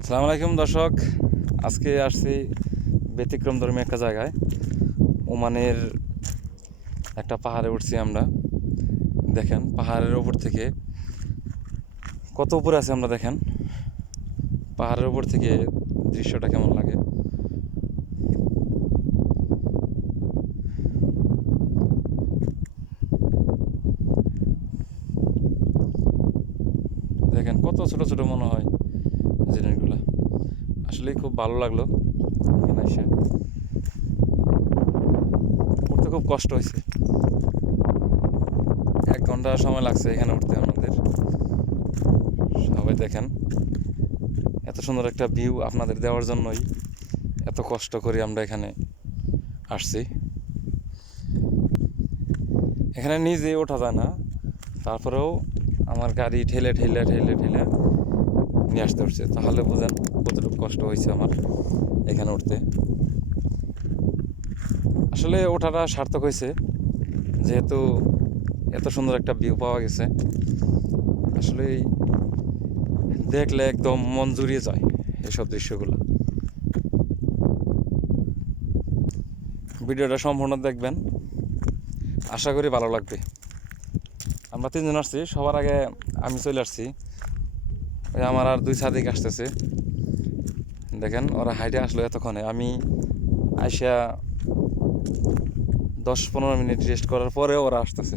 আসসালামু আলাইকুম দর্শক, আজকে আসছি ব্যতিক্রমধর্মী একটা জায়গায়। ওমানের একটা পাহাড়ে উঠছি আমরা। দেখেন পাহাড়ের ওপর থেকে কত উপরে আছে আমরা। দেখেন পাহাড়ের ওপর থেকে দৃশ্যটা কেমন লাগে। দেখেন কত ছোট ছোট মনে হয় জিনিসগুলো। আসলেই খুব ভালো লাগলো এখানে এসে। উঠতে খুব কষ্ট হয়েছে, 1 ঘন্টা সময় লাগছে এখানে উঠতে আমাদের। সবাই দেখেন এত সুন্দর একটা ভিউ আপনাদের দেওয়ার জন্যই এত কষ্ট করে আমরা এখানে আসছি। এখানে নিজে ওঠা যায় না, তারপরেও আমার গাড়ি ঠেলে ঠেলে ঠেলে ঠেলে নিয়ে আসতে হচ্ছে। তাহলে বোঝেন কতটুকু কষ্ট হয়েছে আমার এখানে উঠতে। আসলে ওঠাটা সার্থক হয়েছে, যেহেতু এত সুন্দর একটা ভিউ পাওয়া গেছে। আসলে দেখলে একদম মন জুড়িয়ে যায় এসব দৃশ্যগুলো। ভিডিওটা সম্পূর্ণ দেখবেন, আশা করি ভালো লাগবে। আমরা 3 জন আসছি, সবার আগে আমি চলে আসছি। ওই আমার আর 2 সাদিক আসতেছে। দেখেন ওরা হাইটে আসলো এতক্ষণে। আমি আইসা 10-15 মিনিট রেস্ট করার পরে ওরা আসতেছে।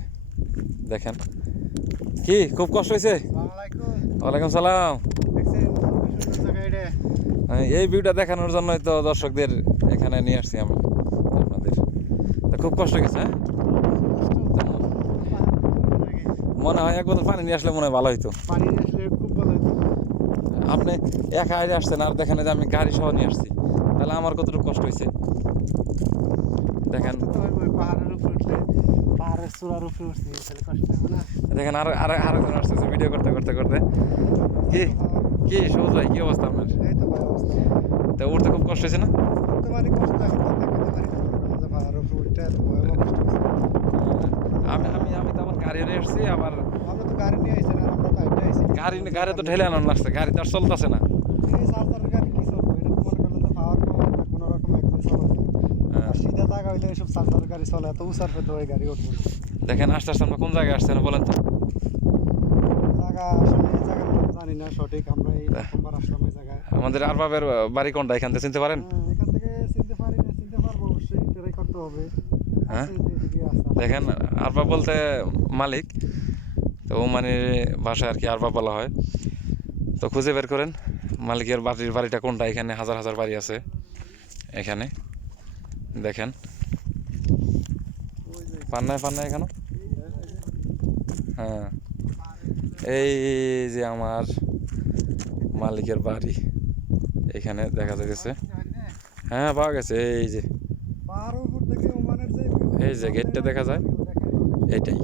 দেখেন কি খুব কষ্ট হয়েছে। ওয়ালাইকুম সালাম। এই ভিউটা দেখানোর জন্যই তো দর্শকদের এখানে নিয়ে আসছি আমি আপনাদের। তা খুব কষ্ট গেছে। হ্যাঁ, মনে হয় এক বোতল পানি নিয়ে আসলে মনে হয় ভালো হইতো। পানি আসলে খুব ভালো হতো। আপনি একা আইডে আসছেন, আর দেখেন যে আমি গাড়ি সহ নিয়ে আসছি, তাহলে আমার কতটুকু কষ্ট হয়েছে দেখেন। কষ্ট তো হইবই, পাহাড়ের উপরে উঠলে, পাহাড়ের চূড়ার উপরে উঠছি, তাহলে কষ্ট হবে না? দেখেন আর আর আরেকজন আসতেছে ভিডিও করতে করতে করতে। কি কি সবুজ ভাই, কি অবস্থা আপনার? এই তো ভাই অবস্থা। তা উঠতে খুব কষ্ট হয়েছে না? উঠতে মানে কষ্ট, এখন তো দেখতে পারি না। যে পাহাড়ের উপরে উঠতে এত ভয়াবহ কষ্ট হচ্ছে। আমি আমি আমি তো আমার গাড়ি নিয়ে আসছি আবার। আমরা তো গাড়ি নিয়ে আইছি না, আমরা তো হাইটে আইছি। গাড়ি তো ঠেলে আনানো লাগছে, গাড়ি তো আর চলতেছে না। এই চার্জারের গাড়ি কি চলবে? এটা তো মনে করলে যে পাওয়ার কোনো রকম একদম চলে না। আর সিধা জায়গা হইলে এসব চার্জারের গাড়ি চলে, এত উঁচার পেতে ওই গাড়ি উঠবে না। দেখেন আস্তে আস্তে আমরা কোন জায়গায় আসছেন বলেন তো। জায়গা আসলে এই জায়গার নাম জানি না সঠিক, আমরা এই প্রথমবার আসলাম এই জায়গায়। আমাদের আরবাবের বাড়ি কোনটা, এখান থেকে চিনতে পারেন? এখান থেকে চিনতে পারি না, চিনতে পারবো অবশ্যই, ট্রাই করতে হবে। হ্যাঁ, আছে যে এদিকে আছে। দেখেন আরবাব বলতে মালিক, তো ও মানে ভাষায় আর কি আরবাব বলা হয়। তো খুঁজে বের করেন মালিকের বাড়িটা কোনটা। এখানে হাজার হাজার বাড়ি আছে এখানে। দেখেন পান্নায় পান্নায় এখানে। হ্যাঁ, এই যে আমার মালিকের বাড়ি এখানে দেখা যাচ্ছে। হ্যাঁ পাওয়া গেছে, এই যে পাহাড়ের উপর থেকে ওমানের যে এই যে গেটটা দেখা যায়, এটাই।